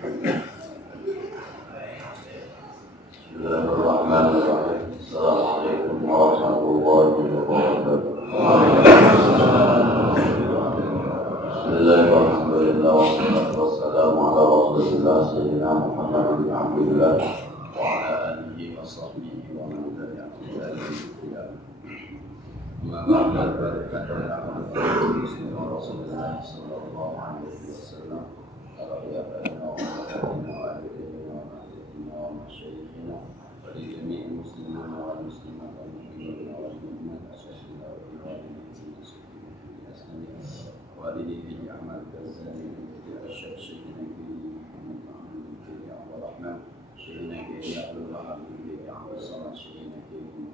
Bismillahirrahmanirrahim. Assalamualaikum warahmatullahi wabarakatuh. Bismillahirrahmanirrahim. Wassalamu ala rasulillah sayyidina Muhammad bin Abdullah wa ala alihi wa sahbihi wa man tabi'ahum bi ihsan ila Rasulullah sallallahu alaihi wasallam. ولجميع المسلمين والمسلمات والمؤمنين والمؤمنات أشهد أن لا إله إلا الله والديه أحمد الغزالي الشيخ سيدنا محمد بن عبد الرحمن سيدنا عبد الوهاب بن عبد الصمد سيدنا محمد بن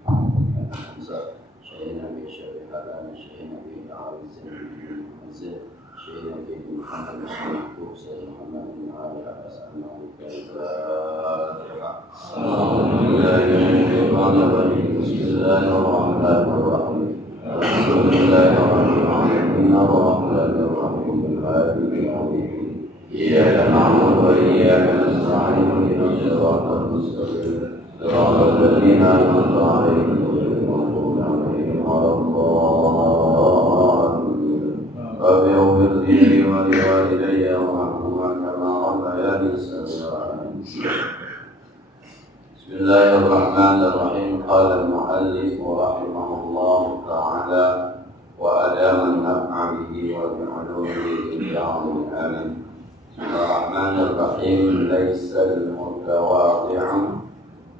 حمزة سيدنا الشيخ الحلال سيدنا عبد الزين بن زيد سيدنا محمد بن محمود سيدنا محمد بن علي أسألنا بسم الله الرحمن الرحيم الحمد لله رب العالمين الرحمن الرحيم مالك يوم الدين إياك نعبد وإياك نستعين اهدنا الصراط المستقيم صراط الذين أنعمت عليهم غير المغضوب عليهم ولا الضالين رب اغفر لي ولوالدي وارحمهما كما ربياني صغيرا Bismillahirrahmanirrahim. Qala al-muallif rahimahullah ta'ala wa adama an-naf'a bihi wa bi'ulumihi bi'amin amin. Bismillahirrahmanirrahim. Laysa al-mutawadi'u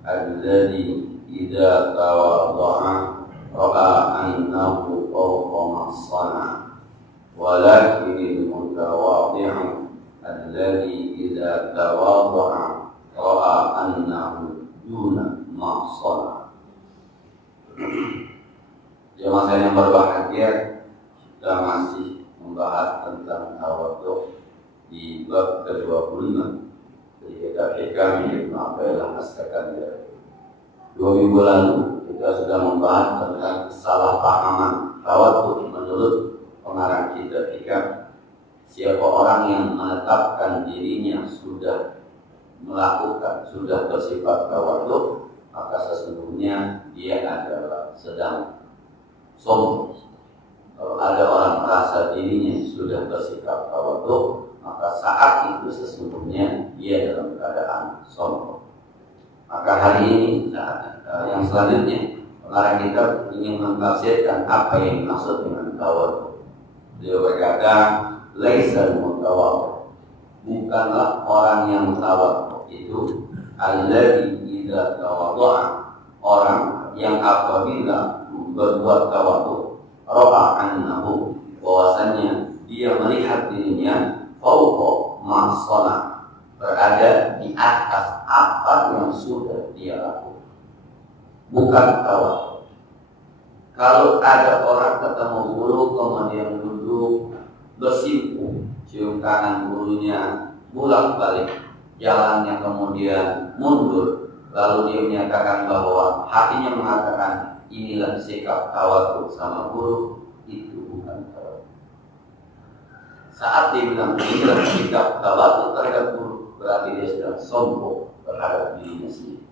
alladhi idza tawadda'a ra'a annahu fawqa ma sana'a walakin al-mutawadi'u alladhi idza tawadda'a ra'a annahu duna ma'asana. Jemaah saya yang berbahagia, kita masih membahas tentang tawadhu di bab ke-25 dari kitab Hikam Ibnu Athaillah As-Sakandari. 2 minggu lalu kita sudah membahas tentang kesalahpahaman tawadhu menurut pengarang kitab Hikam. Siapa orang yang menetapkan dirinya sudah melakukan, sudah bersifat tawadhu, maka sesungguhnya dia adalah sedang sombong. Kalau ada orang merasa dirinya sudah bersifat tawadhu, maka saat itu sesungguhnya dia dalam keadaan sombong. Maka hari ini yang selanjutnya pengarang kita ingin mentafsirkan apa yang dimaksud dengan tawadhu. Dia berkata, laisa mutawaddi, bukanlah orang yang tawadhu itu alladzi idza tawadda'a, orang yang apabila berbuat tawadhu ra'a annahu, bahwasanya dia melihat dirinya fawqa ma shana, berada di atas apa yang sudah dia lakukan. Bukan tawadhu. Kalau ada orang ketemu guru kemudian duduk bersimpuh, cium tangan gurunya, bolak-balik jalannya kemudian mundur, lalu dia menyatakan bahwa hatinya mengatakan inilah sikap tawadhu sama guru, itu bukan tawadhu. Saat dia bilang inilah sikap tawadhu terhadap guru, berarti dia sedang sombong terhadap dirinya sendiri.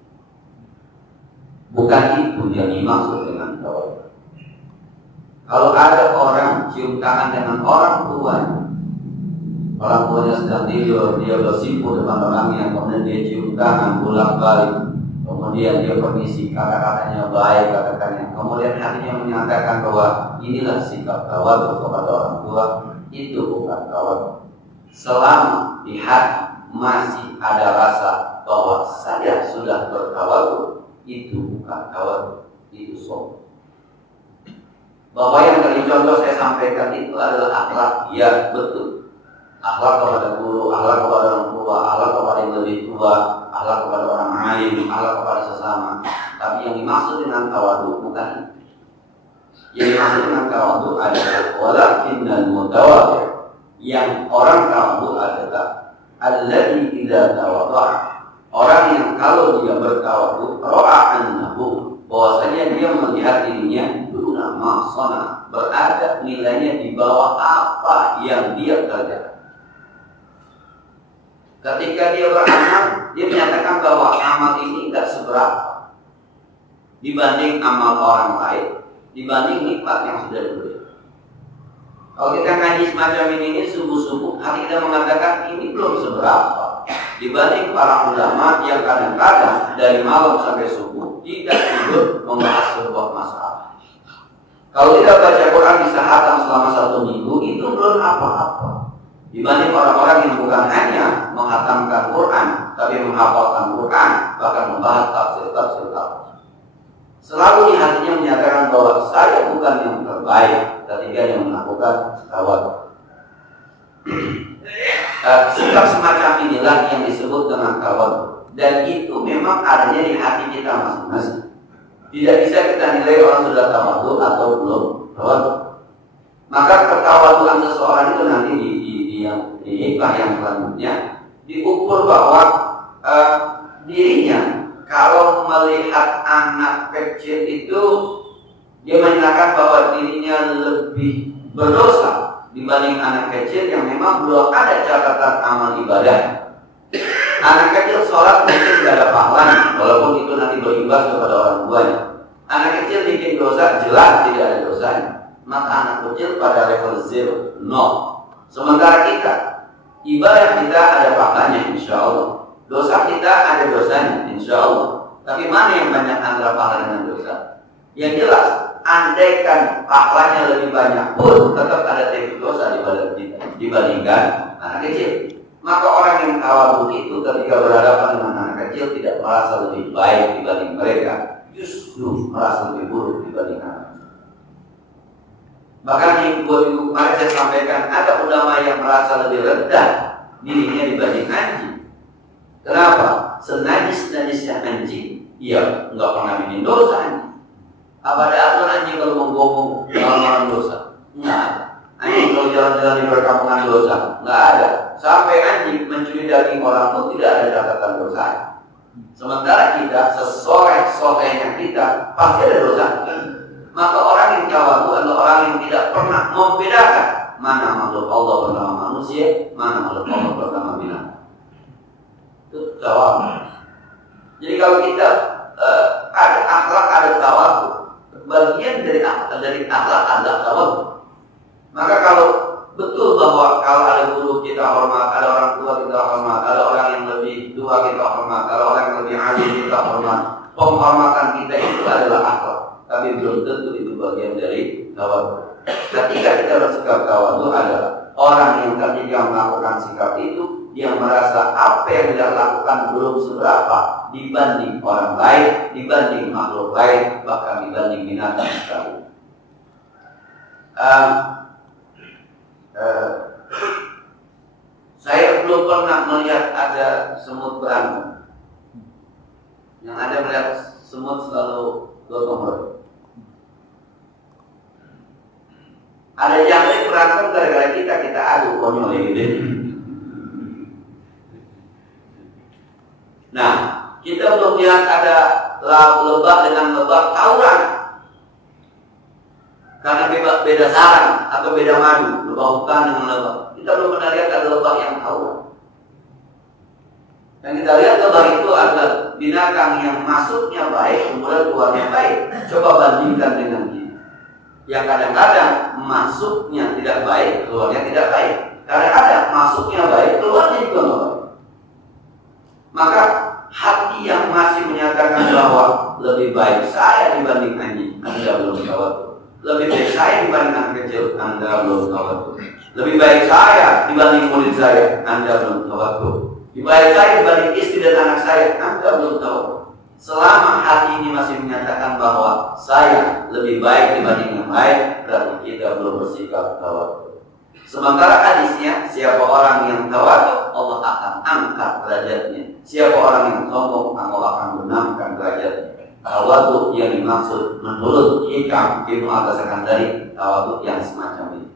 Bukan itu yang dimaksud dengan tawadhu. Kalau ada orang cium tangan dengan orang tuanya, orang tuanya sedang tidur, dia bersimpuh depan orangnya, kemudian dia cium tangan bolak-balik, kemudian dia permisi, kata-katanya baik, katakannya, kemudian hatinya menyatakan bahwa inilah sikap tawadhu kepada orang tua, itu bukan tawadhu. Selama di hati masih ada rasa bahwa saya sudah bertawadhu, itu bukan tawadhu, itu sombong. Bahwa yang tadi contoh saya sampaikan itu adalah akhlak, ya betul. Akhlak kepada guru, akhlak kepada orang tua, akhlak kepada yang lebih tua, akhlak kepada orang alim, akhlak kepada sesama. Tapi yang dimaksud dengan tawadhu bukan itu. Yang dimaksud dengan tawadhu adalah walakinnal mutawaddi', yang orang tawadhu adalah alladzi idza tawadda'a, orang yang kalau dia bertawadhu ra'a annahu, bahwasanya dia melihat dirinya duna ma shana, berada nilainya di bawah apa yang dia kerjakan. Ketika dia beramal, dia menyatakan bahwa amal ini tidak seberapa dibanding amal orang lain, dibanding nikmat yang sudah diberi. Kalau kita ngaji semacam ini subuh-subuh, hati kita mengatakan ini belum seberapa dibanding para ulama yang kadang-kadang dari malam sampai subuh tidak tidur membahas sebuah masalah. Kalau kita baca Quran bisa khatam selama 1 minggu, itu belum apa-apa dibanding orang-orang yang bukan hanya menghatamkan Quran, tapi menghafalkan Quran, bahkan membahas tafsir-tafsir. Selalu di hatinya menyatakan bahwa saya bukan yang terbaik ketika yang melakukan tawadhu. Sikap semacam inilah yang disebut dengan tawadhu, dan itu memang adanya di hati kita masing-masing. Tidak bisa kita nilai orang sudah tawadhu atau belum tawadhu. Maka ketawaduan seseorang itu nanti di hikmah yang selanjutnya diukur bahwa dirinya kalau melihat anak kecil itu dia menyatakan bahwa dirinya lebih berdosa dibanding anak kecil yang memang belum ada catatan amal ibadah. Anak kecil sholat mungkin tidak ada pahalanya, walaupun itu nanti berimbas kepada orang tuanya. Anak kecil bikin dosa jelas tidak ada dosanya. Maka anak kecil pada level 0, 0. Sementara kita, ibadah kita ada pahalanya insya Allah, dosa kita ada dosanya insya Allah. Tapi mana yang banyak antara pahala dengan dosa? Yang jelas, andaikan pahalanya lebih banyak pun tetap ada titik dosa dibandingkan anak kecil. Maka orang yang tawadhu itu ketika berhadapan dengan anak kecil tidak merasa lebih baik dibanding mereka, justru merasa lebih buruk dibanding anak. Bahkan di 2 minggu kemarin saya sampaikan ada ulama yang merasa lebih rendah dirinya dibanding anjing. Kenapa? Senajis-najisnya anjing, ia nggak pernah bikin dosa anjing. Apa ada aturan anjing kalau menggonggong orang dosa? Nggak ada. Anjing kalau jalan-jalan di perkampungan dosa? Nggak ada. Sampai anjing mencuri daging orang pun tidak ada catatan dosa. Sementara kita, sesoleh-solehnya kita pasti ada dosa. Maka orang yang tawadhu adalah orang yang tidak pernah membedakan mana makhluk Allah bernama manusia, mana makhluk Allah bernama binatang. Itu tawadhu. Jadi kalau kita ada akhlak, ada tawadhu, bagian dari akhlak adalah tawadhu. Maka kalau betul bahwa kalau ada guru kita hormat, ada orang tua kita hormat, ada orang yang lebih tua kita hormat, ada orang yang lebih alim kita hormat, penghormatan kita itu adalah akhlak. Tapi belum tentu itu bagian dari tawadhu. Ketika kita bersikap tawadhu adalah orang yang ketika melakukan sikap itu, dia merasa apa yang dia lakukan belum seberapa dibanding orang lain, dibanding makhluk lain, bahkan dibanding binatang sekali. Saya belum pernah melihat ada semut berantem. Yang ada melihat semut selalu gotong royong. Ada yang berantem gara-gara kita adu konyol gitu. Nah, kita belum lihat ada lebah dengan lebah tawuran karena beda sarang atau beda madu, lebah hutan dengan lebah. Kita belum pernah lihat ada lebah yang tawuran. Yang kita lihat lebah itu adalah binatang yang masuknya baik, kemudian keluarnya baik. Coba bandingkan dengan dia yang kadang-kadang masuknya tidak baik, keluarnya tidak baik. Kadang-kadang masuknya baik, keluarnya juga tidak baik. Maka hati yang masih menyatakan bahwa lebih baik saya dibanding anjing, Anda belum tawadhu. Lebih baik saya dibanding anak kecil, Anda belum tawadhu. Lebih baik saya dibanding murid saya, Anda belum tawadhu. Lebih baik saya dibanding istri dan anak saya, Anda belum tawadhu. Selama hati ini masih menyatakan bahwa saya lebih baik dibanding yang lain, berarti kita belum bersikap tawadhu. Sementara hadisnya, siapa orang yang tawadhu, Allah akan angkat derajatnya. Siapa orang yang sombong, Allah akan menurunkan derajatnya. Tawadhu yang dimaksud menurut Hikam Ibnu Al-Sakandari, tawadhu yang semacam ini.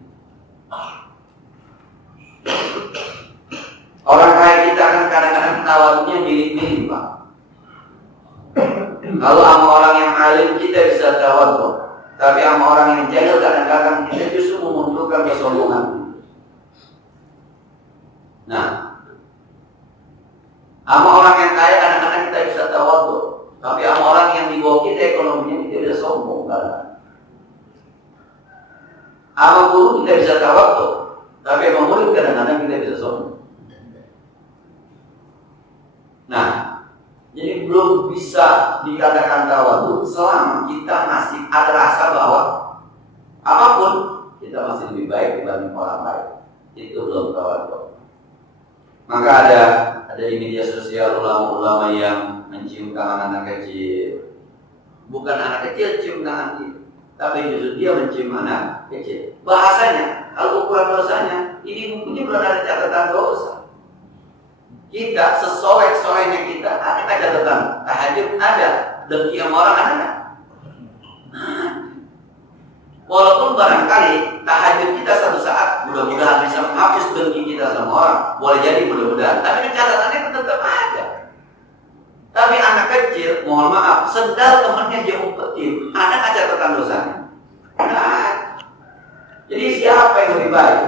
Orang kaya kita kan kadang-kadang tawadhunya mirip-mirip, Pak. Kalau sama orang yang alim kita bisa tawadhu, tapi sama orang yang jahil kadang-kadang kita justru memunculkan kesombongan. Nah, Sama orang yang kaya kadang-kadang kita bisa tawadhu, tapi sama orang yang di bawah kita ekonominya kita bisa sombong kan. Sama guru kita bisa tawadhu, tapi sama murid kadang-kadang kita bisa sombong. Nah, jadi belum bisa dikatakan tawadhu selama kita masih ada rasa bahwa apapun kita masih lebih baik dibanding orang lain. Itu belum tawadhu. Maka ada di media sosial ulama-ulama yang mencium tangan anak kecil. Bukan anak kecil cium tangan kita, tapi justru dia mencium anak kecil. Bahasanya, kalau ukuran dosanya, ini bukunya belum ada catatan dosa. Kita sesolek-soleknya kita ada catatan tahajud ada, dengki sama orang ada. Walaupun barangkali tahajud kita satu saat mudah-mudahan bisa menghapus dengki kita sama orang, boleh jadi mudah-mudahan, tapi catatannya tetap ada. Tapi anak kecil, mohon maaf, sendal temannya dia umpetin, ada nggak catatan dosanya? Nah, jadi siapa yang lebih baik?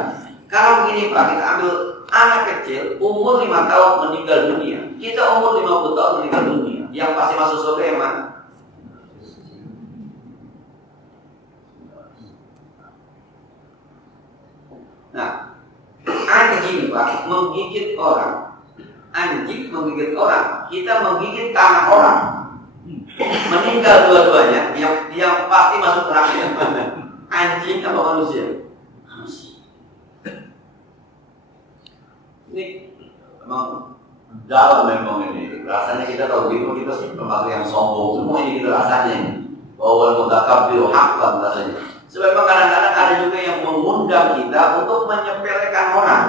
Kalau begini Pak, kita ambil anak kecil umur 5 tahun meninggal dunia, kita umur 50 tahun meninggal dunia, yang pasti masuk surga yang mana? Nah, anjing Pak menggigit orang, anjing menggigit orang, kita menggigit tanah orang, meninggal dua-duanya, yang pasti masuk neraka yang mana? Anjing apa manusia? Ini memang dalam memang ini. Rasanya kita tahu gitu, kita termasuk yang sombong. Semua ini kita rasanya ini. Bahwa mutakabbir haqqan rasanya. Sebab kadang-kadang ada juga yang mengundang kita untuk menyepelekan orang.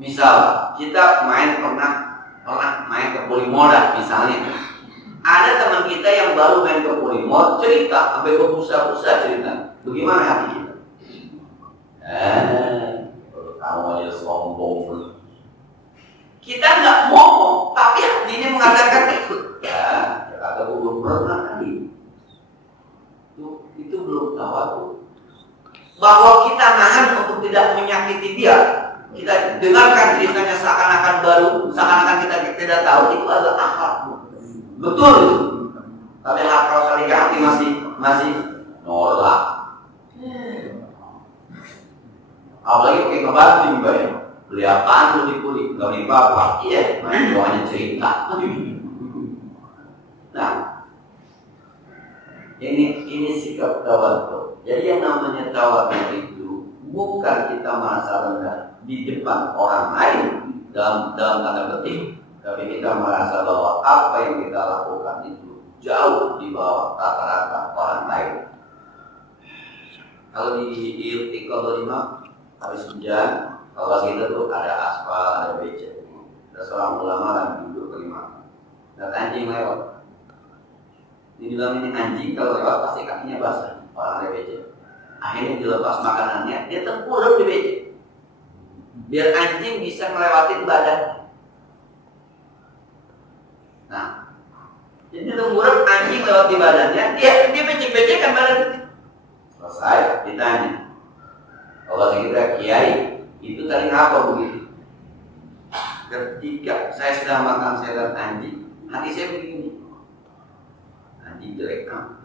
Misal kita pernah main ke Polimora misalnya. Ada teman kita yang baru main ke Polimora cerita sampai ke pusat-pusat cerita. Bagaimana hati kita? Kamu aja sombong. Kita nggak ngomong, tapi hatinya mengatakan ikut. Ya, kata belum pernah kali. Itu belum tahu. Bahwa kita nahan untuk tidak menyakiti dia. Kita dengarkan ceritanya seakan-akan baru, seakan-akan kita tidak tahu, itu adalah akhlak. Betul. Tapi akal kali hati masih nolak. Apalagi pakai ngebanting bayar. Beli apaan tuh di kulit? Gak beli bapak. Iya, main doanya cerita. Nah, ini sikap tawadhu. Jadi yang namanya tawadhu itu bukan kita merasa rendah di depan orang lain dalam tanda petik, tapi kita merasa bahwa apa yang kita lakukan itu jauh di bawah rata-rata orang lain. Kalau di Istiqomah 5 habis hujan, kalau kita tuh ada aspal, ada becek. Ada seorang ulama lagi duduk kelima. Dan anjing lewat. Dibilang ini anjing kalau lewat pasti kakinya basah. Orang ada becek. Akhirnya dilepas makanannya, dia tengkurap di becek. Biar anjing bisa melewati badan. Nah, jadi tengkurap anjing lewat di badannya, dia becek-becekkan badan. Selesai, ditanya. Kalau kita kiai, itu tadi apa begitu? Ketika saya sedang makan sayur anjing, hati saya begini. Anjing jelek amat.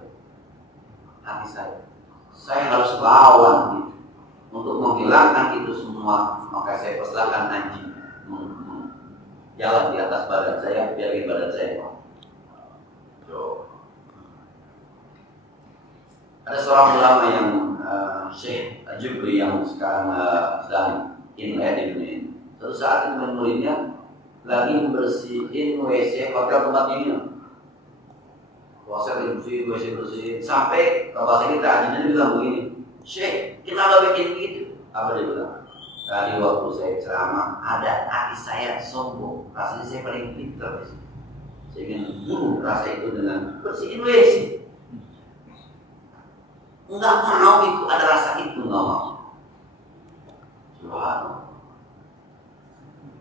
Hati saya harus lawan gitu. Untuk menghilangkan itu semua, maka saya persilahkan anjing jalan di atas badan saya, biarin badan saya. Ada seorang ulama yang Syekh Jubri yang sekarang sedang inlet di dunia. Suatu saat muridnya lagi membersihin WC hotel tempat ini. Puasa bersihin sampai ke bahasa kita akhirnya bilang begini, Syekh, kenapa bikin gitu? Apa dia bilang? Tadi waktu saya ceramah ada hati saya sombong, rasanya saya paling pintar. Saya ingin bunuh rasa itu dengan bersihin WC. Enggak mau itu, ada rasa itu enggak mau. Subhanallah.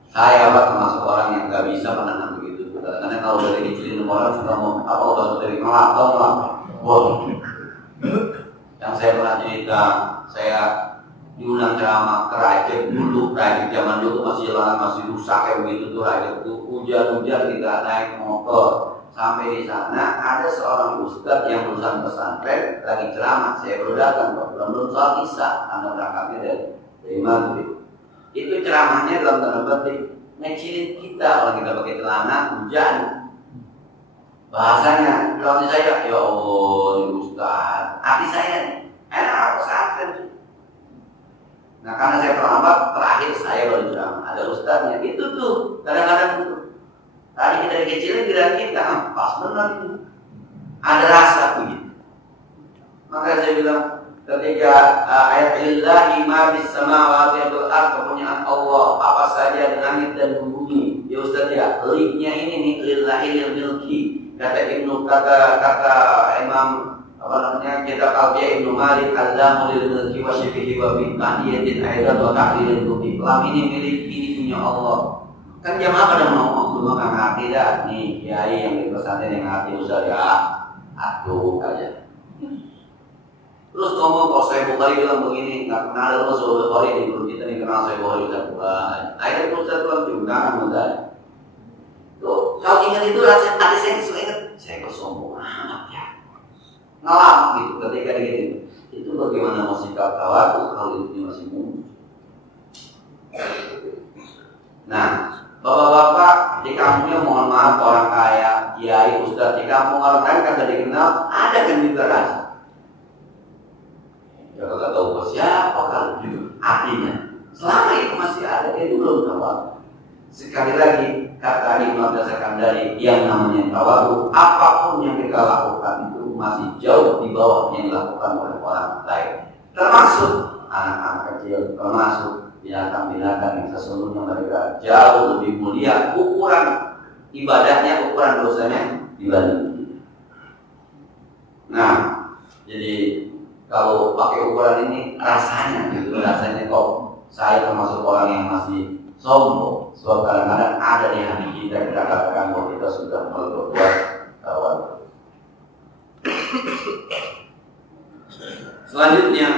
Saya termasuk orang yang enggak bisa menahan begitu. Karena kalau udah dicilin orang suka mau apa bahasa dari ngelak. Wah. Yang saya pernah cerita, saya diundang ceramah ke Rajab dulu, Rajab zaman dulu masih jalanan masih rusak kayak begitu tuh Rajab tuh, hujan-hujan kita naik motor sampai di sana ada seorang ustadz yang lulusan pesantren lagi ceramah. Saya baru datang, belum soal Isya, anda berangkatnya dari maghrib. Itu ceramahnya dalam tanda petik ngecilin kita kalau kita pakai celana hujan. Bahasanya, kalau saya, ya Allah, Ustaz, hati saya nih, enak pesantren. Nah, karena saya terlambat, terakhir saya baru ceramah. Ada ustaznya, itu tuh, kadang-kadang itu. Tadi kita dikecilin, tidak kita, pas benar itu. Ada rasa begitu. Maka saya bilang, ketika ayat lillahi ma bis samawati wal ardh, kepunyaan Allah apa saja di langit dan bumi. Ya Ustaz ya, linknya ini nih lillahi lil milki. Kata Imam apa namanya kitab Al-Biyah Ibnu Malik al-Lamu lil milki wa syibihi wa bi tahdiyatin aidan wa ta'lilil bumi. Lam ini milik, ini punya Allah. Kan jamaah pada mau menggunakan hati dah nih kiai yang di pesantren yang hati Ustaz ya. Aduh aja. Terus ngomong kalau saya Bukhari bilang begini, nggak kenal ada Rasul Bukhari di grup kita nih, kenal saya Bukhari Ustaz Bukhari. Akhirnya Ustaz bilang juga kan Ustaz. Tuh kalau ingat itu rasanya hati saya suka ingat, saya kesombong amat ya. Ngelam gitu ketika gitu. Itu bagaimana masih tawadhu kalau itu masih muncul. Nah, bapak-bapak di kampungnya mohon maaf orang kaya, kiai, ustaz di kampung orang lain kagak dikenal, ada kan juga rasa. Ya kagak tahu siapa kalau jujur artinya. Selama itu masih ada, itu belum tawadhu. Sekali lagi kata Ibnu berdasarkan dari yang namanya tawadhu, apapun yang kita lakukan itu masih jauh di bawah yang dilakukan oleh orang lain. Termasuk anak-anak kecil, termasuk binatang-binatang yang sesungguhnya mereka jauh lebih mulia ukuran ibadahnya, ukuran dosanya dibanding kita. Nah, jadi kalau pakai ukuran ini rasanya gitu, rasanya kok saya termasuk orang yang masih sombong. Sebab kadang-kadang ada di hati kita katakan bahwa kita sudah berbuat tawadhu. Selanjutnya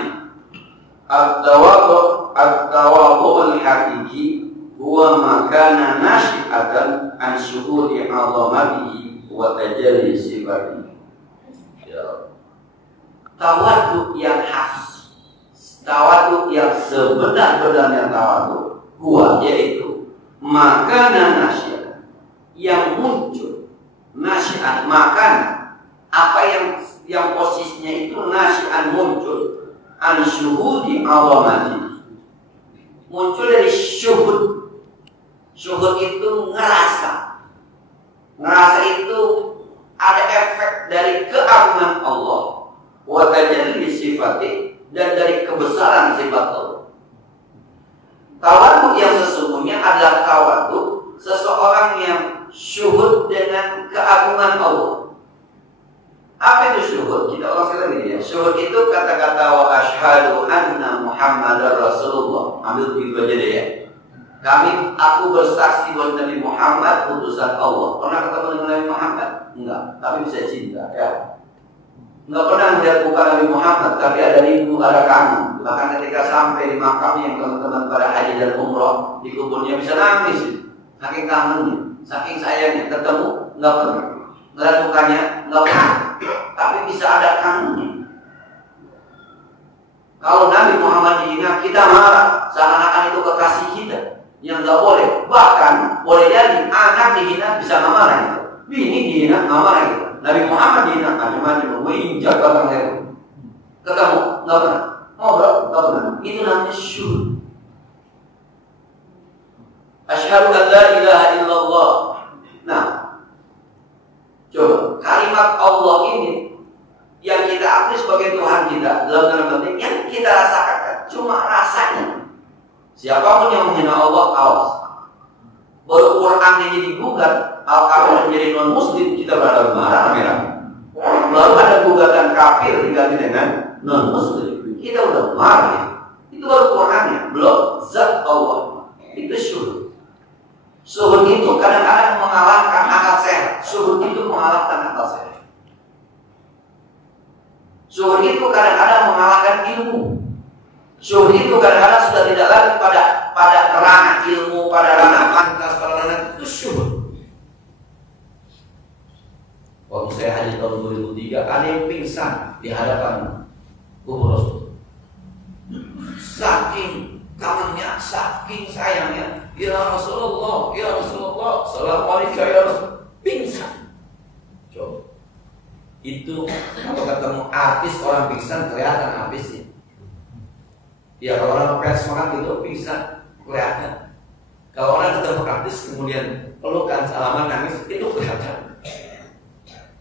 at-tawadhu al-haqiqi huwa makana nashi'atan an syuhudi 'azamatihi wa tajalli sifatihi. Tawadhu yang khas, tawadhu yang sebenar-benarnya tawadhu, huwa yaitu makana nashi'atan yang muncul, nashi'at makan apa yang posisinya itu nashi'an muncul an syuhudi 'azamatihi, muncul dari syuhud. Syuhud itu ngerasa itu ada efek dari keagungan Allah, wa tajalli sifati, dan dari kebesaran sifat Allah. Tawadhu yang sesungguhnya adalah tawadhu seseorang yang syuhud dengan keagungan Allah. Apa itu syuhud? Kita ulang sekali lagi ya. Syuhud itu kata-kata wa asyhadu anna Muhammadar Rasulullah. Ambil begitu aja deh ya. Aku bersaksi bahwa Nabi Muhammad utusan Allah. Pernah ketemu dengan Nabi Muhammad? Enggak, tapi bisa cinta ya. Enggak pernah melihat muka Nabi Muhammad, tapi ada rindu, ada kangen. Bahkan ketika sampai di makam yang teman-teman pada haji dan umroh, di kuburnya bisa nangis. Saking kangennya, saking sayangnya. Ketemu, enggak pernah. Melihat mukanya, enggak pernah. Tapi bisa ada kangennya. Kalau Nabi Muhammad dihina, kita marah. Seakan-akan itu kekasih kita. Yang enggak boleh. Bahkan, boleh jadi anak dihina bisa nggak marah gitu. Bini dihina nggak marah gitu. Nabi Muhammad dihina macam-macam, menginjak belakang leher. Ketemu, nggak pernah. Ngobrol, nggak pernah. Itu namanya syuhud. Asyhadu an la ilaha illallah. Nah, coba kalimat Allah ini yang kita akui sebagai Tuhan kita dalam tanda petik yang kita rasakan cuma rasanya. Siapapun yang menghina Allah, awas. Baru Quran ini digugat, al-kafir menjadi non-muslim, kita berada marah merah. Lalu ada gugatan kafir diganti dengan non-muslim, kita udah marah ya. Itu baru Qurannya, belum zat Allah. Itu syuhud. Syuhud itu kadang-kadang mengalahkan akal sehat. Syuhud itu mengalahkan akal sehat. Syuhud itu kadang-kadang mengalahkan ilmu. Syuhud itu kadang-kadang sudah tidak lagi pada ranah ilmu, pada ranah pantas, pada ranah itu syuhud. Waktu saya haji tahun 2003, ada yang pingsan di hadapan kubur Rasul. Saking kangennya, saking sayangnya, ya Rasulullah, Assalamualaikum ya Rasul, pingsan. Coba. Itu kalau ketemu artis orang pingsan kelihatan artisnya. Ya kalau orang pers makan itu pingsan kelihatan. Kalau orang ketemu artis kemudian pelukan salaman nangis itu kelihatan.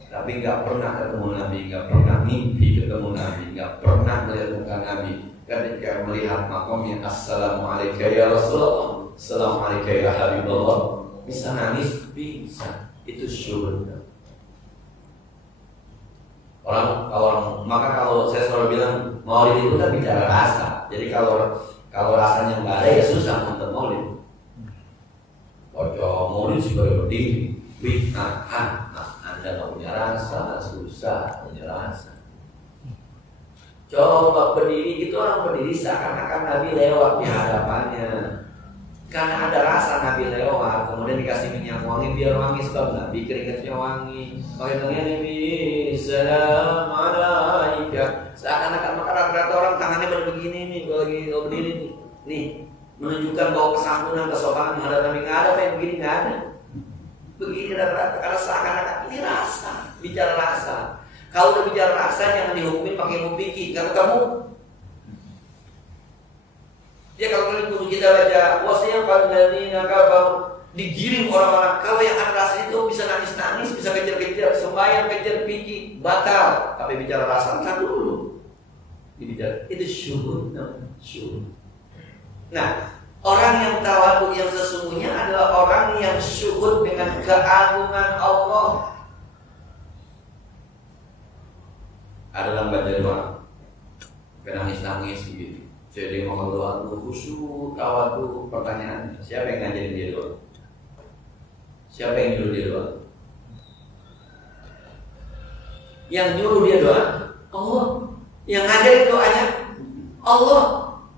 Tapi nggak pernah ketemu Nabi, nggak pernah mimpi ketemu Nabi, nggak pernah melihat muka Nabi. Ketika melihat makomnya Assalamualaikum ya Rasulullah, Assalamualaikum ya Habibullah, bisa nangis pingsan. Itu syuhud. Maka kalau saya selalu bilang maulid itu kan bicara rasa. Jadi kalau rasanya nggak ada ya susah untuk maulid. Ojo maulid sih baru berdiri, Anda nggak punya rasa, susah punya rasa. Coba berdiri gitu, orang berdiri seakan-akan Nabi lewat di hadapannya. Karena ada rasa Nabi lewat, kemudian dikasih minyak wangi biar wangi, sebab Nabi keringatnya wangi. Makanya Nabi salam alaika. Seakan-akan maka rata-rata orang tangannya begini nih, kalau lagi berdiri nih, menunjukkan bahwa kesantunan, kesopanan menghadap Nabi. Nggak ada yang begini, nggak ada. Begini rata-rata karena seakan-akan ini rasa, bicara rasa. Kalau udah bicara rasa jangan dihukumin pakai ilmu fikih. Kata kamu, ya kalau guru kita baca wasiyah padladzina kafaru, digiring orang-orang. Kalau yang ada rasa itu bisa nangis-nangis, bisa kejar-kejar, sembahyang kejar fikih, batal. Tapi bicara rasa kan dulu. Dibicara itu syuhud, syuhud. Nah, orang yang tawadhu yang sesungguhnya adalah orang yang syuhud dengan keagungan Allah. Ada dalam baca doa, nangis-nangis gitu. Jadi mau doa tuh khusyuk, tawadhu. Pertanyaan, siapa yang ngajarin dia doa? Siapa yang nyuruh dia doa? Yang nyuruh dia doa Allah. Yang ngajarin doanya Allah.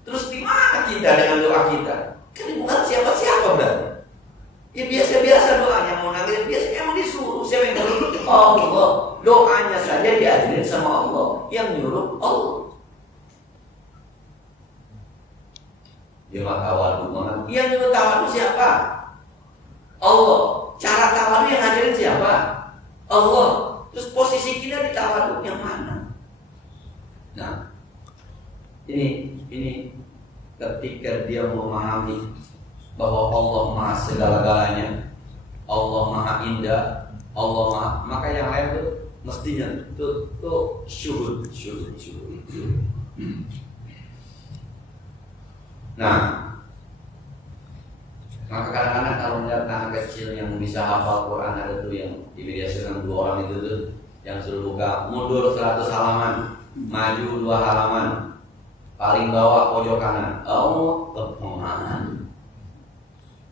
Terus di mana kita dengan doa kita? Kan bukan siapa-siapa berarti. Ya biasa-biasa doanya, mau nangis biasa emang disuruh. Siapa yang nyuruh? Allah. Doanya saja diajarin sama Allah. Yang nyuruh Allah. Dia mah tawadhu banget. Yang nyuruh tawadhu siapa? Allah. Cara tawadhu yang ngajarin siapa? Allah. Terus posisi kita di tawadhu yang mana? Nah, ini ketika dia memahami bahwa Allah Maha segala-galanya, Allah Maha Indah, Allah Maha, maka yang lain tuh mestinya tuh syuhud. Nah, maka kadang-kadang kalau melihat anak kecil yang bisa hafal Quran, ada tuh yang di media sosial 2 orang itu tuh yang suruh buka mundur 100 halaman, maju 2 halaman, paling bawah pojok kanan. Oh, kepungan.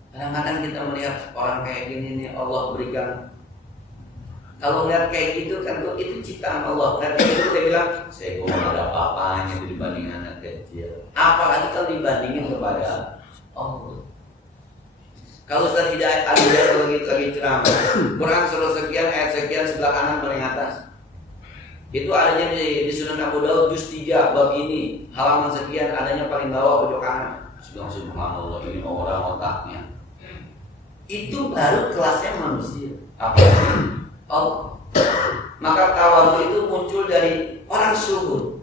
Kadang-kadang kita melihat orang kayak gini nih, Allah berikan. Kalau melihat kayak gitu kan tuh itu ciptaan Allah. Nanti kita bilang, saya kok ada apa-apanya dibanding anak kecil. Apalagi kalau dibandingin kepada Allah. Kalau sudah tidak ada lagi ceramah, Quran surah sekian, ayat sekian, sebelah kanan paling atas. Itu adanya di Sunan Abu Daud juz 3 bab ini, halaman sekian, adanya paling bawah pojok kanan. Subhanallah, ini orang otaknya. Itu baru kelasnya manusia. Apa? Allah. Maka tawadhu itu muncul dari orang syuhud.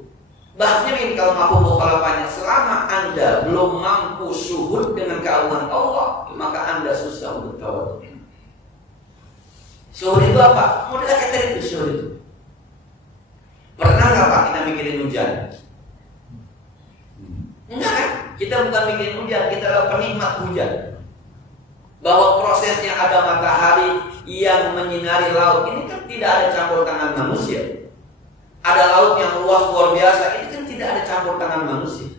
Bahkan ini kalau mampu mukhalafahnya, selama Anda belum mampu syuhud dengan keagungan Allah, maka Anda susah untuk tawadhu. Syuhud itu apa? Model kata itu syuhud itu. Pernah nggak Pak kita mikirin hujan? Enggak kan? Kita bukan mikirin hujan, kita adalah penikmat hujan. Bahwa prosesnya ada matahari yang menyinari laut, ini kan tidak ada campur tangan manusia. Ada laut yang luas luar biasa, ini kan tidak ada campur tangan manusia.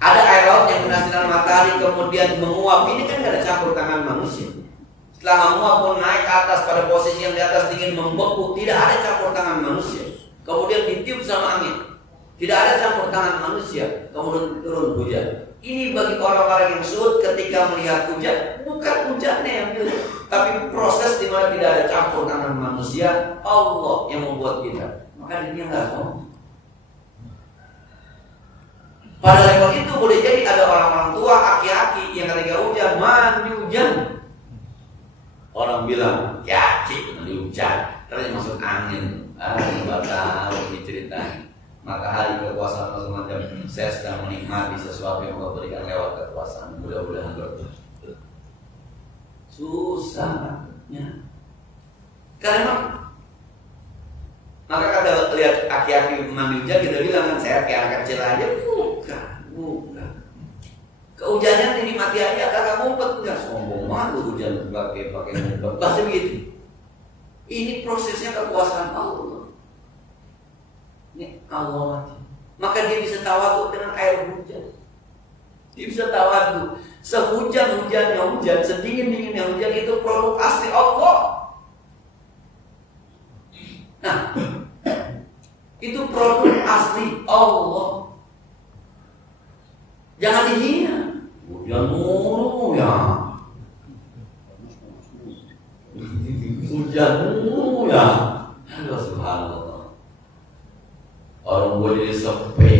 Ada air laut yang kena sinar matahari kemudian menguap, ini kan tidak ada campur tangan manusia. Setelah menguap pun naik ke atas pada posisi yang di atas dingin membeku, tidak ada campur tangan manusia. Kemudian ditiup sama angin, Tidak ada campur tangan manusia, kemudian turun hujan. Ini bagi orang-orang yang zuhud ketika melihat hujan, bukan hujannya yang pilih, tapi proses di mana tidak ada campur tangan manusia, Allah yang membuat kita. Maka dia nggak mau. Pada level itu boleh jadi ada orang-orang tua, aki-aki yang ketika hujan, mandi hujan. Orang bilang, aki mandi hujan, ternyata masuk angin. Nggak tahu diceritain. Maka hari kekuasaan macam saya sedang menikmati sesuatu yang Allah berikan lewat kekuasaan. Mudah-mudahan berkah. Susahnya. Karena maka kata lihat aki-aki mandi hujan, kita bilang kan saya kayak anak kecil aja. Bukan. Kehujanan dinikmati aja, kakak ngumpet nggak sombong malu hujan pakai ngumpet. Bahasa begitu. Ini prosesnya kekuasaan Allah. Ini Allah mati. Maka dia bisa tawaduk dengan air hujan. Dia bisa tawaduk. Sehujan-hujannya hujan, sedingin-dinginnya hujan, itu produk asli Allah. Nah, itu produk asli Allah. Jangan dihina. Hujan mulu ya. Hujan mulu ya. Aduh, subhanallah. Orang gue jadi sepi.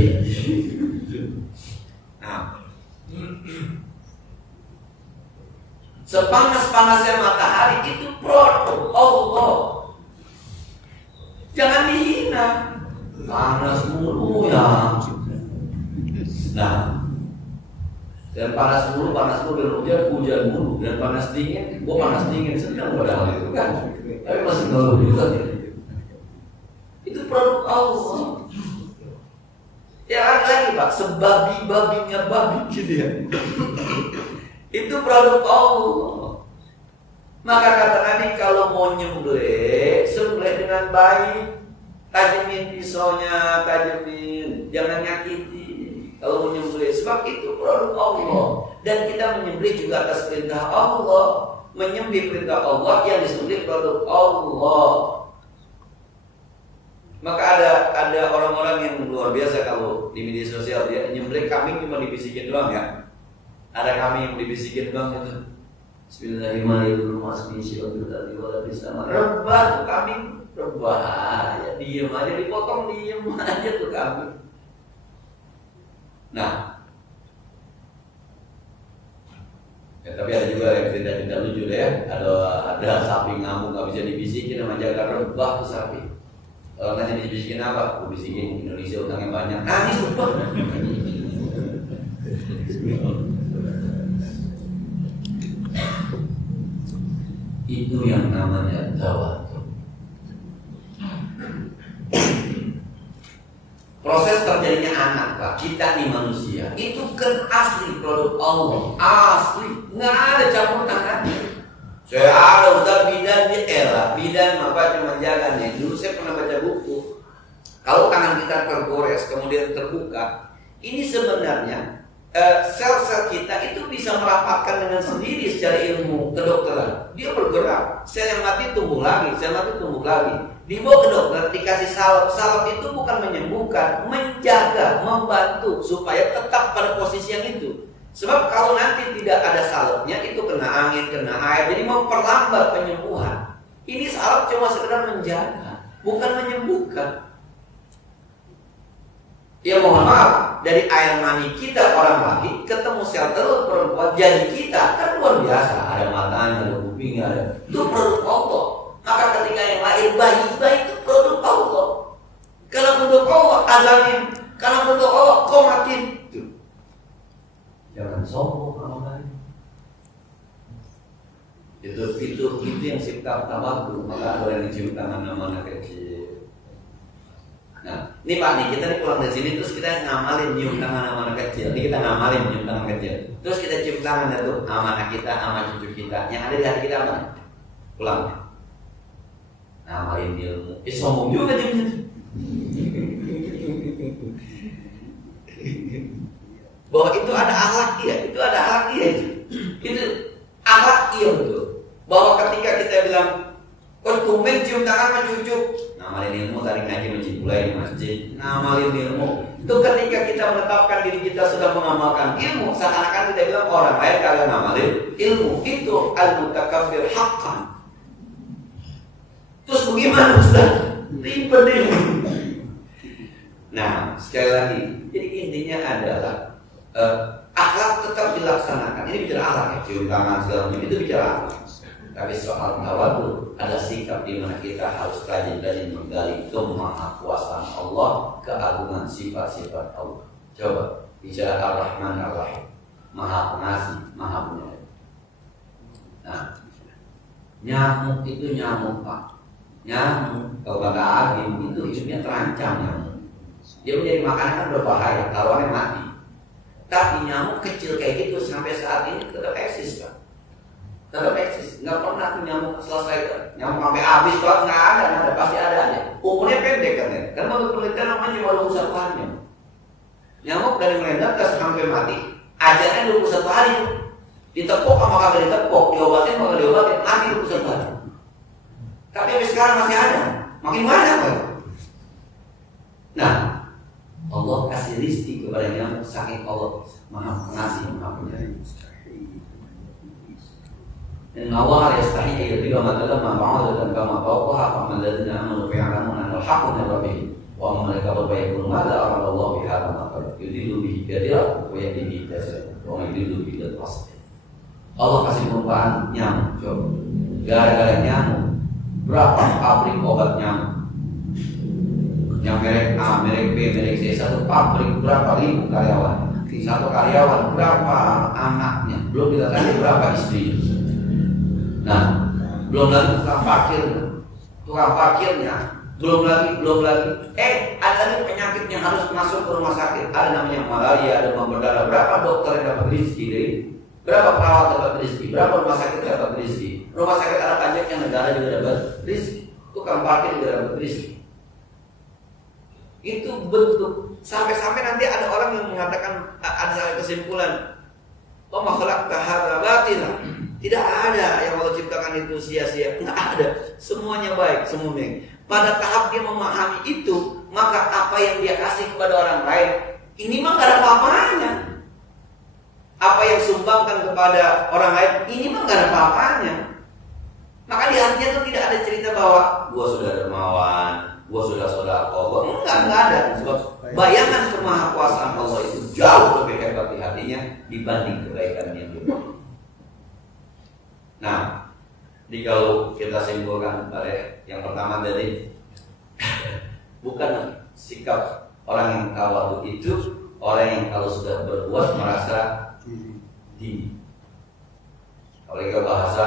Nah, sepanas-panasnya matahari itu produk Allah. Jangan dihina. Panas mulu ya. Nah, dan panas mulu dan hujan mulu, dan panas dingin, gue panas dingin sedang padahal itu kan. Tapi masih ngeluh juga. Itu produk Allah. Ya ada lagi Pak, sebabi-babinya babi gitu ya. Itu produk Allah. Maka kata Nabi, kalau mau nyembelih, sembelih dengan baik. Tajamin pisaunya, tajamin, jangan nyakiti. Kalau mau nyembelih, sebab itu produk Allah. Dan kita menyembelih juga atas perintah Allah. Menyembelih perintah Allah, yang disembelih produk Allah. Maka ada orang-orang yang luar biasa kalau di media sosial, dia nyembelih kambing cuma dibisikin doang ya. Ada kambing yang dibisikin doang itu. Bismillahirrahmanirrahim. Rebah tuh kambing, rebah ya, diem aja, dipotong diem aja tuh kambing. Nah, ya, tapi ada juga yang tidak lucu deh ya. Ada sapi ngamuk nggak bisa dibisikin sama jaga, rebah tuh sapi. Kalau nanya dibisikin apa? Aku bisikin Indonesia utangnya banyak. Nangis lupa. Itu yang namanya tawadhu. Proses terjadinya anak Pak, kita nih manusia, itu kan asli produk Allah. Asli, nggak ada campur tangan. Saya ada Ustaz bidan bidan apa cuma jalannya. Dulu saya pernah baca buku. Kalau tangan kita tergores kemudian terbuka, ini sebenarnya sel-sel kita itu bisa merapatkan dengan sendiri secara ilmu kedokteran. Dia bergerak, sel yang mati tumbuh lagi, sel mati tumbuh lagi. Dibawa ke dokter, dikasih salep. Salep itu bukan menyembuhkan, menjaga, membantu supaya tetap pada posisi yang itu. Sebab kalau nanti tidak ada salepnya, itu kena angin, kena air, jadi memperlambat penyembuhan. Ini salep cuma sekedar menjaga, bukan menyembuhkan. Ya mohon maaf, dari air mani kita orang laki ketemu sel telur perempuan jadi kita, kan luar biasa. Ada matanya, ada kupingnya, ada. Itu produk Allah. Maka ketika yang lahir bayi itu produk Allah. Kalau produk Allah azanin, kalau produk Allah komatin. Jangan sombong kalau lain. Itu yang sikap tawadhu. Maka ada yang cium tangan sama anak kecil. Nah, ini Pak nih, kita pulang dari sini terus kita ngamalin cium tangan sama anak kecil. Ini kita ngamalin cium tangan kecil. Terus kita cium tangan itu sama anak kita, sama cucu kita. Yang ada di hati kita apa? Pulang. Ngamalin ilmu. Sombong juga jadinya. Bahwa itu ada akhlak dia, itu ada akhlak dia itu akhlak dia betul. Bahwa ketika kita bilang, oh tumben cium tangan sama cucu, ngamalin ilmu, tarik ngaji masjid mulai di masjid, ngamalin ilmu, Itu ketika kita menetapkan diri kita sudah mengamalkan ilmu, seakan-akan tidak bilang orang lain kalian ngamalin ilmu. Itu al-mutakabbir haqqan. Terus bagaimana Ustaz? Ribet ini. Nah, sekali lagi, jadi intinya adalah akhlak tetap dilaksanakan. Ini bicara akhlak ya, cium tangan segala macam itu bicara akhlak. Tapi soal tawadhu ada sikap di mana kita harus rajin-rajin menggali kemahakuasaan Allah, keagungan sifat-sifat Allah. Coba bicara Ar-Rahman Ar-Rahim, Maha Pengasih, Maha Penyayang. Nah, nyamuk itu nyamuk Pak. Nyamuk kalau kata Agim itu hidupnya terancam nyamuk. Dia menjadi makanan kan berbahaya, taruhannya mati. Tapi nyamuk kecil kayak gitu sampai saat ini tetap eksis Pak. Tetap eksis, nggak pernah tuh nyamuk selesai. Nyamuk sampai habis Pak, nggak ada, pasti ada aja. Umurnya pendek kan ya, karena menurut penelitian namanya 21 hari. Nyamuk dari melendak sampai mati, ajarnya 21 hari. Ditepuk sama kagak ditepuk, diobatin sama diobatin, mati 21 hari. Tapi sampai sekarang masih ada, makin banyak Pak. Nah, Allah kasih rizki kepada nyamuk saking Allah Maha Pengasih, Maha Penyayang. إن الله يستحي أن يضرب مثلا ما بعوضة كما فوقها فأما الذين آمنوا فيعلمون أنه الحق من ربهم وأما الكفر فيقولون ماذا أراد الله بهذا مثلا يضل به كثيرا ويهدي به كثيرا ومن يضل به الفاسقين. Allah kasih perumpamaan nyamuk, coba. Gara-gara nyamuk, berapa pabrik obat nyamuk? Yang merek A, merek B, merek C, satu pabrik berapa ribu karyawan? Satu karyawan berapa anaknya? Belum kita tanya berapa istrinya? Nah, belum lagi tukang parkirnya, belum lagi. Ada lagi penyakit yang harus masuk ke rumah sakit. Ada namanya malaria, ada demam berdarah. Berapa dokter yang dapat rezeki dari? Berapa perawat dapat rezeki? Berapa rumah sakit dapat rezeki? Rumah sakit ada pajaknya, negara juga dapat rezeki. Tukang parkir juga dapat rezeki. Itu bentuk sampai-sampai nanti ada orang yang mengatakan ada kesimpulan, "Oh makhluk hadza batila." Tidak ada yang Allah ciptakan itu sia-sia, nggak ada. Semuanya baik, semuanya. Pada tahap dia memahami itu, maka apa yang dia kasih kepada orang lain, ini mah nggak ada apa-apanya. Apa yang sumbangkan kepada orang lain, ini mah nggak ada apa-apanya. Maka di hatinya itu tidak ada cerita bahwa gua sudah dermawan, gua sudah sodako, enggak ada. Sebab bayangan kemahakuasaan Allah itu jauh lebih hebat di hatinya dibanding kebaikan yang dia buat. Nah, kalau kita simpulkan pada yang pertama tadi, bukan sikap orang yang tawadhu itu orang yang kalau sudah berbuat merasa tinggi. Kalau kita bahasa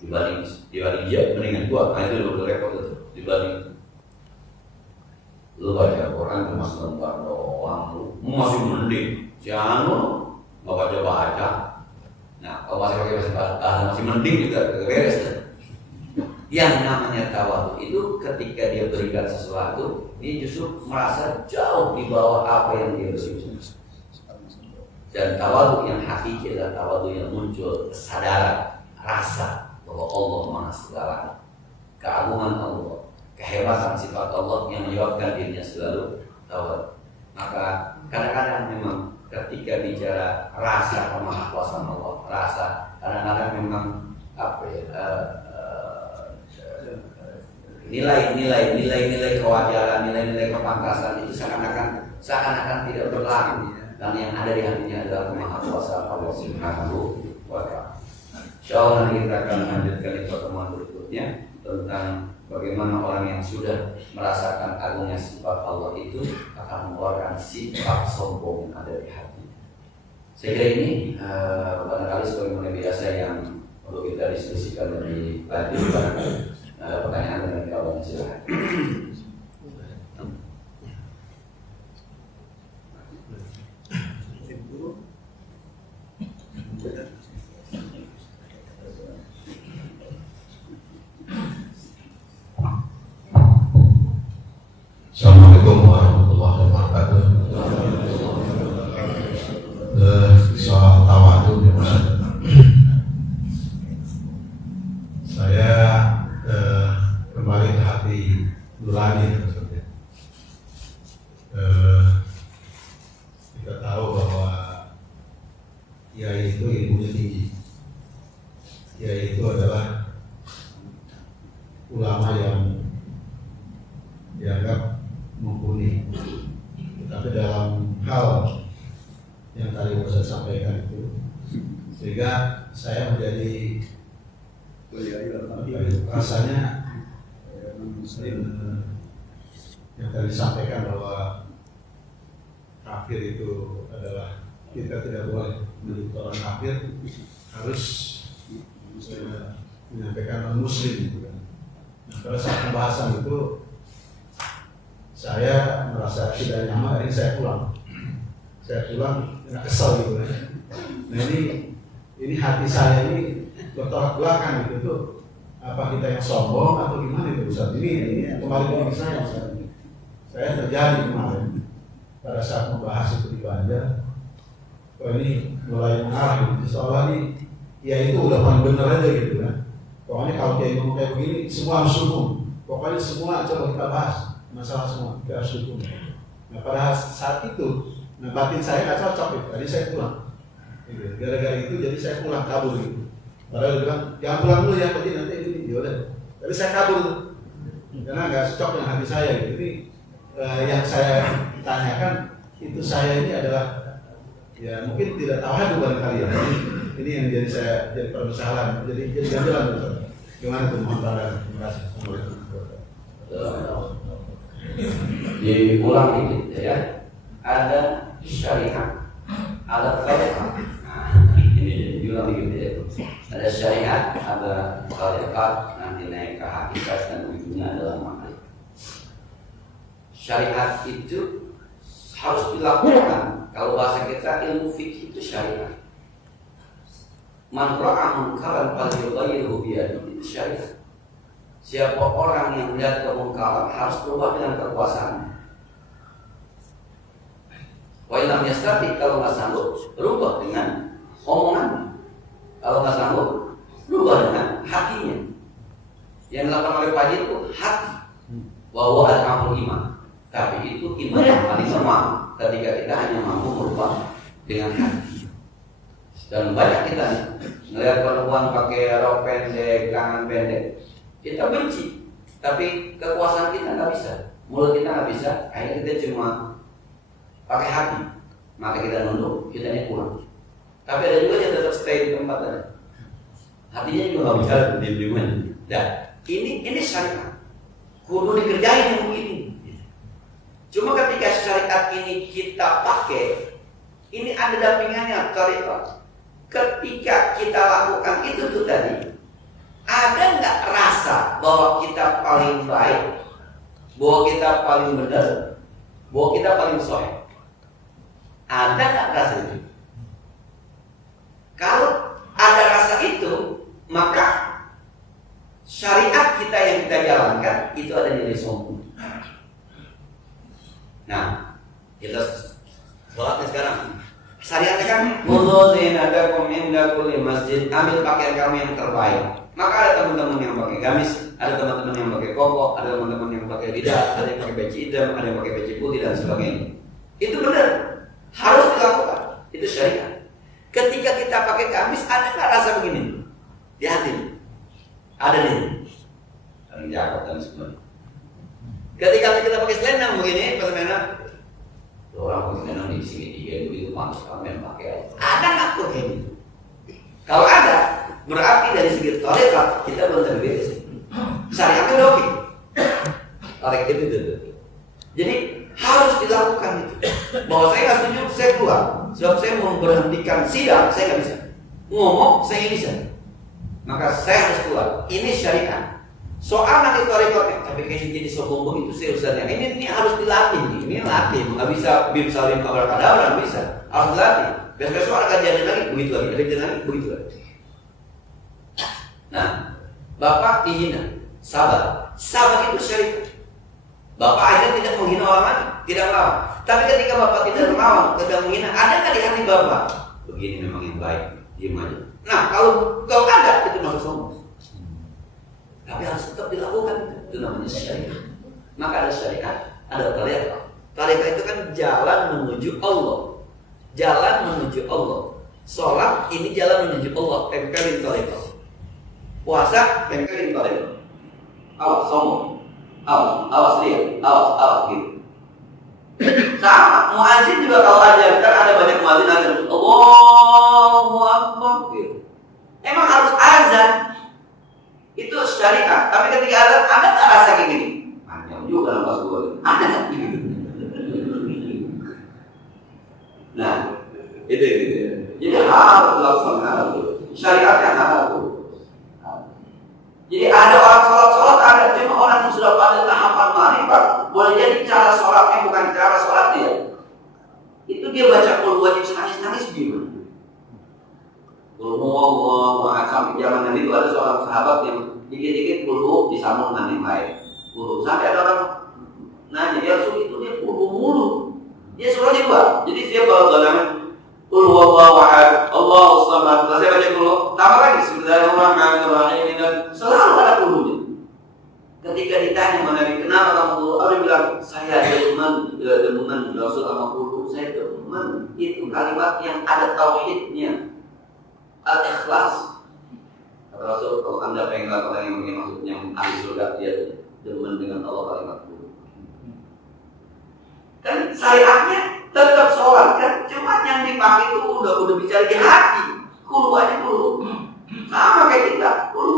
dibanding dia mendingan gua, nah itu udah repot itu dibanding lu baca Quran cuma sebentar doang, lu masih mending, jangan lu nggak baca. Nah, kalau masih pakai bahasa masih mending juga beres. Yang namanya tawadhu itu ketika dia berikan sesuatu, dia justru merasa jauh di bawah apa yang dia berikan. Dan tawadhu yang hakiki adalah tawadhu yang muncul kesadaran, rasa bahwa Allah Maha Segala, keagungan Allah, kehebatan sifat Allah yang menyebabkan dirinya selalu tawadhu. Maka kadang-kadang memang ketika bicara rasa kemahakuasaan Allah, rasa kadang-kadang memang nilai kewajaran, nilai kepantasan itu seakan-akan tidak berlaku, dan yang ada di hatinya adalah kemahakuasaan Allah Subhanahu wa Ta'ala. Insyaallah nanti kita akan lanjutkan di pertemuan berikutnya tentang bagaimana orang yang sudah merasakan agungnya sifat Allah itu akan mengeluarkan sifat sombong yang ada di hati. Saya kira ini barangkali sebagaimana biasa yang perlu kita diskusikan dan dilanjutkan. Ada pertanyaan dengan kawan silahkan. Assalamualaikum warahmatullahi wabarakatuh. Soal tawadhu ya Mas. Saya kembali ke hati Kiai itu ilmunya tinggi. Kiai itu adalah ulama yang dianggap mumpuni. Tapi dalam hal yang tadi Ustaz sampaikan itu, sehingga saya menjadi rasanya yang tadi disampaikan bahwa kafir itu adalah kita tidak boleh menyebut orang kafir, harus menyampaikan non muslim gitu kan. Nah, pada saat pembahasan itu saya merasa tidak nyaman, akhirnya saya pulang kesel gitu kan. Nah ini hati saya ini bertolak belakang gitu tuh, apa kita yang sombong atau gimana itu Ustaz? Ini kembali ke diri saya Ustaz. Saya terjadi kemarin pada saat membahas itu di Banjar. Ini mulai mengarah gitu, seolah ini ya itu udah paling benar aja gitu kan. Pokoknya kalau dia ngomong kayak begini semua harus dukung. Pokoknya semua coba kita bahas masalah semua kita harus dukung. Nah pada saat itu, nah batin saya nggak cocok gitu. Tadi saya pulang. Gitu. Gara-gara itu jadi saya pulang kabur gitu. Padahal dia bilang jangan pulang dulu ya, nanti ini yaudah. Tapi saya kabur karena nggak cocok dengan hati saya gitu. Jadi yang saya tanyakan itu saya ini adalah ya mungkin tidak tahu barangkali ya. Ini yang jadi saya jadi permasalahan. Jadi ganjalan Ustaz. Gimana tuh mohon pandangan? Terima kasih. Diulang dikit ya. Ada syariat, ada tarikat. Nah, ini diulang dikit ya. Ada syariat, ada tarikat, nanti naik ke hakikat dan ujungnya adalah makhluk. Syariat itu harus dilakukan. Kalau bahasa kita ilmu fikih itu syariat. Man ra'a munkaran falyughayyirhu biyadihi, itu syariat. Siapa orang yang melihat kemungkaran harus berubah dengan kekuasaan. Wa illam yastati, kalau nggak sanggup berubah dengan omongan. Kalau nggak sanggup berubah dengan hatinya. Yang dilakukan oleh Pak itu hati. Wa huwa al-amrul iman. Tapi itu iman yang paling lemah ketika kita hanya mampu merubah dengan hati. Dan banyak kita nih melihat perempuan pakai rok pendek, tangan pendek, kita benci. Tapi kekuasaan kita nggak bisa, mulut kita nggak bisa. Akhirnya kita cuma pakai hati, maka kita nunduk, kita pulang. Tapi ada juga yang tetap stay di tempat tadi. Hatinya juga nggak bisa diem-dieman. Dan ini syariat, kudu dikerjain yang begini. Cuma ketika syariat ini kita pakai, ini ada dampingannya tarikat. Ketika kita lakukan itu tuh tadi, ada nggak rasa bahwa kita paling baik, bahwa kita paling benar, bahwa kita paling sahih? Ada nggak rasa itu? Kalau ada rasa itu, maka syariat kita yang kita jalankan itu ada nilai sombong. Nah, kita sholatnya sekarang. Syariatnya kan mudzoin ada kominda kulli masjid, ambil pakaian kamu yang terbaik. Maka ada teman-teman yang pakai gamis, ada teman-teman yang pakai koko, ada teman-teman yang pakai lidah, ada yang pakai peci hitam, ada yang pakai peci putih dan sebagainya. Itu benar, harus dilakukan. Itu syariat. Ketika kita pakai gamis, ada nggak rasa begini di hati? Ada nih, saling jaket dan sebagainya. Ketika kita pakai selendang begini, bagaimana? Orang pakai selendang di sini tiga begitu panas, kami yang pakai. Ada nggak tuh kayak gitu? Kalau ada, berarti dari segi tarikat kita belum terbiasa. Syariatnya udah oke. Tarik itu. Jadi harus dilakukan itu. Bahwa saya nggak setuju, saya keluar. Sebab saya mau berhentikan sidang, saya nggak bisa. Ngomong, saya nggak bisa. Maka saya harus keluar. Ini syariat. Soal nanti tarekat, tapi kayaknya jadi sombong itu saya Ustaznya. Ini harus dilatih nih. Ini latih. Nggak bisa bim salim abrakadabra, nggak bisa. Harus dilatih. Besok akan jadi lagi begitu lagi, ada lagi begitu lagi. Nah, Bapak dihina, sabar. Sabar itu syariat. Bapak akhirnya tidak menghina orang lain, tidak melawan. Tapi ketika Bapak tidak melawan, tidak menghina, ada nggak di hati Bapak? Begini memang yang baik, diam aja. Nah, kalau ada itu masuk sombong. Tapi harus tetap dilakukan, itu namanya syariat. Maka ada syariat, ada tarikat. Tarikat itu kan jalan menuju Allah. Jalan menuju Allah. Sholat ini jalan menuju Allah, tempelin tariqah. Puasa, tempelin tariqah. Awas, sombong. Awas lihat, awas gitu. Sama, muadzin juga kalau ajar, kan ada banyak muadzin ajar. Allahu Akbar gitu. Emang harus azan. Itu syariat. Tapi ketika azan, ada tak rasa kayak gini? Panjang juga nafas gue. Ada tak? Nah, itu. Jadi harus dilaksanakan. Syariatnya harus. Jadi ada orang sholat ada, cuma orang yang sudah pada tahapan marifat, boleh jadi cara sholatnya bukan cara sholat dia. Itu dia baca qul wajib nangis gimana? Qul huwallahu sampai zaman Nabi itu ada seorang sahabat yang dikit-dikit qul disambung dengan yang lain. Qul sampai ada orang nanya, ya Rasul itu dia qul mulu. Dia suruh juga. Jadi dia bawa dalamnya qul huwallahu ahad, Allahus samad. Setelah saya baca qul, tambah lagi bismillahirrahmanirrahim dan selalu ada qulnya. Ketika ditanya sama Nabi, kenapa kamu qul? Dia bilang, saya demen Rasul sama qul. Saya demen itu kalimat yang ada tauhidnya. Al-ikhlas. Kata Rasul, kalau Anda pengen orang yang maksudnya ahli surga, dia demen dengan Allah kalimat qul. Kan syariatnya tetap sholat kan, cuma yang dipakai itu udah bicara di hati. Qul aja qul. Sama kayak kita, qul.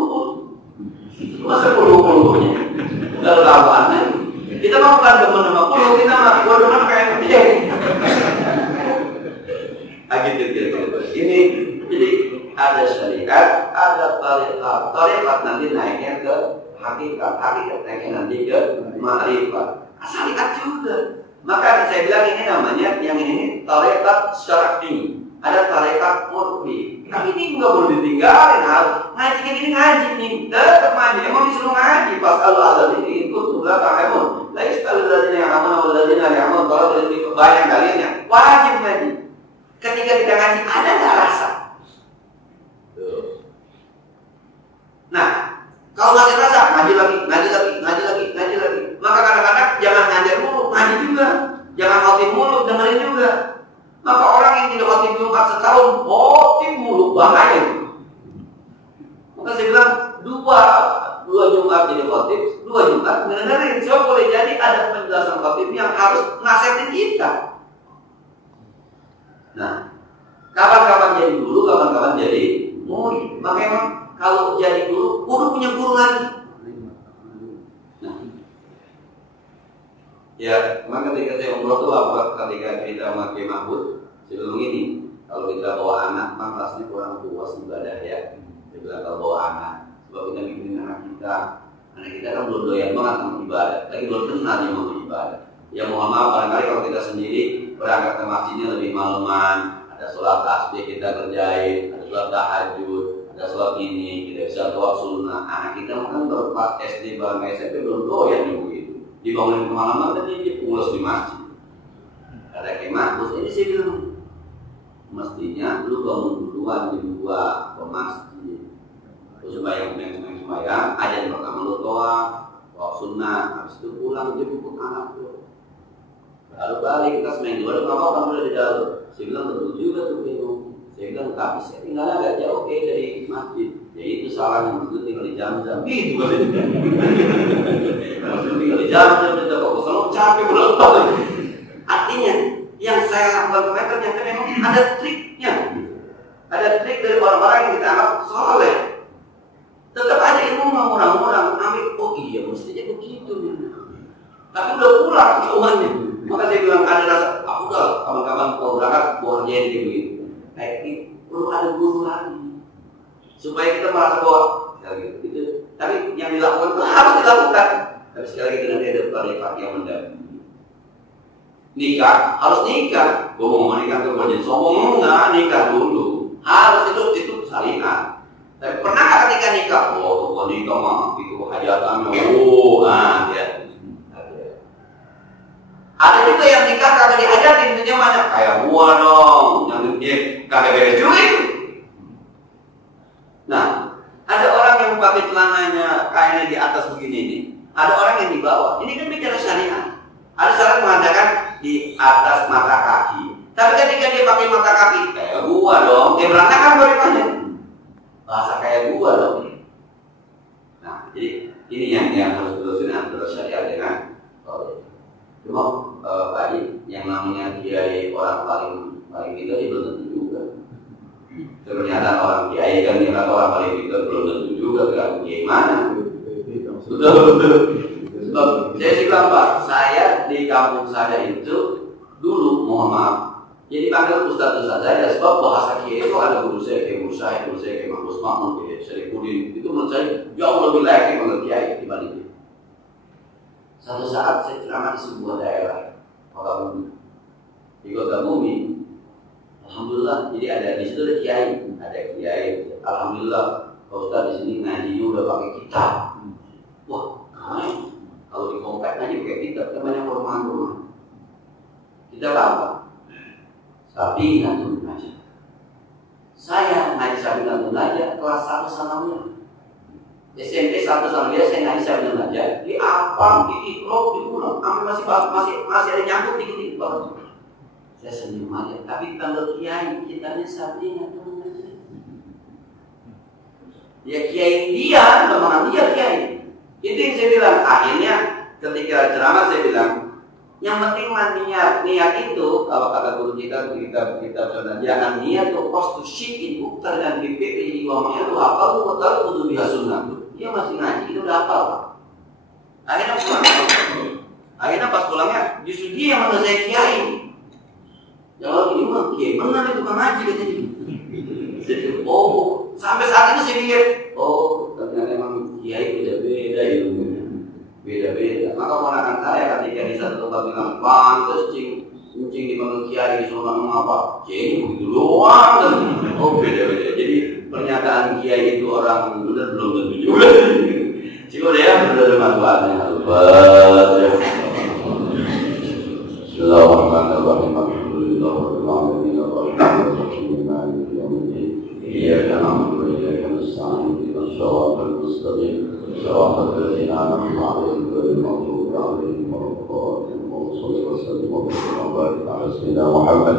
Masa qul-qulnya? Lalu apaan? Kita mau bukan demen sama qul, kita mah demen kayak dia. Gitu. Ini jadi ada syariat, ada tariqat. Tariqat nanti naiknya ke hakikat naiknya nanti ke ma'rifat. Syariat juga. Maka saya bilang ini namanya yang ini tariqat syar'i. Ada tariqat murfi. Tapi ini nggak boleh ditinggalin, harus ngaji kayak gini ngaji nih. Tetap ngaji, emang disuruh ngaji. Pas Allah ini ikut tugas kamu. Lagi sekali lagi yang kamu nama lagi yang kamu kalau tidak banyak kalian yang wajib ngaji. Ketika kita ngaji ada nggak rasa? Nah, kalau nggak rasa ngaji lagi. Maka kadang-kadang jangan ngajar mulu, ngaji juga. Jangan khotib mulu, dengerin juga. Maka orang yang tidak khotib Jumat setahun, khotib mulu, bahaya. Maka saya bilang, dua Jumat jadi khotib, 2 Jumat dengerin. So boleh jadi ada penjelasan khotib yang harus nasihatin kita. Nah, kapan-kapan jadi guru, kapan-kapan jadi murid. Maka emang kalau jadi guru punya guru lagi. Ya, memang ketika saya umroh itu ketika cerita sama Kiai Mahmud sebelum ini, kalau kita bawa anak, memang rasanya kurang puas ibadah ya. Saya bilang kalau bawa anak, sebab kita bikin anak kita kan belum doyan banget sama ibadah, lagi belum kenal yang mau ibadah. Ya mohon maaf barangkali kalau kita sendiri berangkat ke masjidnya lebih malaman, ada sholat tasbih kita kerjain, ada sholat tahajud, ada sholat ini, kita bisa sholat sunnah. Anak kita kan baru pas SD, barangkali SMP belum doyan yang begitu. Dibangunin kemalaman tadi dia pulas di masjid. Ada kemah, terus ini sih bilang mestinya lu bangun duluan jam 2 ke masjid. Terus sembahyang, ajan pertama lu doa sunnah, habis itu pulang jemput anak lu. Lalu balik kita sembahyang dua, nggak apa-apa udah di dalam. Saya bilang betul juga tuh bingung. Saya bilang tapi saya tinggalnya agak jauh dari masjid. Ya itu salahnya, maksudnya tinggal di jam-jam. Gitu kan? Maksudnya tinggal di jam-jam, kita kok selalu capek pulang. Artinya yang saya lakukan kemarin ternyata memang ada triknya. Ada trik dari orang-orang yang kita anggap soleh. Tetap aja ilmu murang-murang, ambil oh iya mestinya begitu. Tapi udah pulang jawabannya. Maka saya bilang ada rasa, udah kawan-kawan kalau berangkat buah jadi begitu. Kayak ini perlu ada guru lagi. Supaya kita merasa bahwa gitu. Tapi yang dilakukan itu harus dilakukan. Tapi sekali lagi nanti ada tariqat yang mendampingi. Nikah harus nikah. Gue mau nikah ke bagian sombong enggak, nikah dulu. Harus itu syariat. Tapi pernah ketika nikah, kalau nikah mah itu hajatannya, ya. Ada juga yang nikah kagak dihajatin, tentunya banyak kayak gua dong, yang dia kagak beres juga itu. Nah, ada orang yang pakai celananya kainnya di atas begini nih. Ada orang yang di bawah. Ini kan bicara syariat. Ada syarat mengatakan di atas mata kaki. Tapi ketika dia pakai mata kaki, kayak gua dong, dia berantakan bagaimana? Bahasa kayak gua dong. Nah, jadi ini yang harus terusin antara syariat dengan cuma tadi yang namanya kiai orang paling pintar itu belum tentu juga. Ternyata orang kiai kan yang orang paling pintar belum tentu juga tergantung kiai mana. Betul. Sebab saya sih bilang Pak, saya di kampung saya itu dulu mohon maaf, jadi panggil Ustaz saja sebab bahasa kiai itu ada guru saya kayak Musa, guru saya kayak Mas Makmun, kayak Syarifudin, itu menurut saya jauh lebih layak dipanggil kiai dibanding dia. Satu saat saya ceramah di sebuah daerah Kota Bumi, di Kota Bumi, alhamdulillah, jadi ada di situ ada kiai, alhamdulillah, Pak Ustaz di sini ngaji udah pakai kitab, wah keren, kalau di komplek ngaji pakai kitab, kan banyak rumah-rumah, kitab apa? Sapi Nantun aja. Saya ngaji sapi Nantun aja kelas 1 sanawiyah. SMP 1 sanawiyah saya ngaji sapi Nantun aja. Di apa? Di ikrok, di ulang. Masih ada nyambut dikit-dikit banget. Saya senyum aja. Tapi kalau kiai kitanya sapi Nantun aja. Ya kiai dia, teman dia kiai. Itu yang saya bilang. Akhirnya ketika ceramah saya bilang, yang penting niat itu kalau kata guru kita sudah jangan niat tuh kos tuh syikin uktar dan BPP iwamnya tuh apa tuh betul kudu biha sunnah tuh dia masih ngaji itu udah hafal Pak. Akhirnya pas pulangnya justru dia yang manggil saya kiai. Kalau ini mah kiai benar itu kan ngaji katanya. Jadi sampai saat itu saya pikir ternyata emang kiai beda-beda ilmunya. Beda-beda. Maka ponakan saya ketika di satu tempat bilang pantes cing dipanggil kiai disuruh ngomong apa? Cing begitu doang. Beda-beda. Jadi pernyataan kiai itu orang benar belum tentu juga. Cukup deh ya, benar manfaatnya. Al-Fatihah. Bismillahirrahmanirrahim. Alhamdulillahirabbil alamin. Arrahmanirrahim. Maliki yaumiddin. Iyyaka na'budu wa iyyaka nasta'in. Ihdinas siratal mustaqim. صراط الذين أنعمت عليهم غير المغضوب عليهم ولا الضالين وصل وسلم وبارك على سيدنا محمد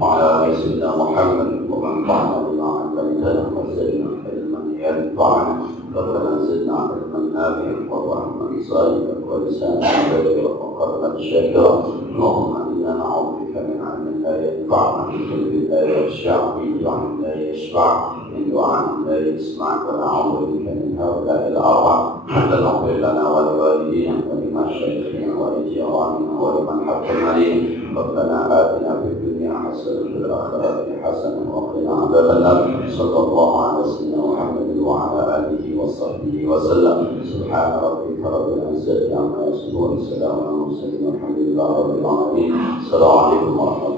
وعلى آل سيدنا محمد وانفعنا بما علمتنا وزدنا علما ينفعنا ربنا زدنا علما نافعا وفهما صادقا ولسانا ذاكرا وقلبا شاكرا اللهم إنا نعوذ بك من علم لا ينفع من قلب لا يخشع من دعاء لا يشفع من دعاء لا يسمع ونعوذ بك من هؤلاء الأربعة حتى نغفر لنا ولوالدينا ولمشايخنا ولجيراننا ولمن حكم علينا ربنا آتنا في الدنيا حسنة وفي الآخرة حسنة وقنا عذاب النار صلى الله على سيدنا محمد وعلى آله وصحبه وسلم سبحان ربك رب العزة عما يصفون سلام على المرسلين والحمد لله رب العالمين السلام عليكم ورحمة الله.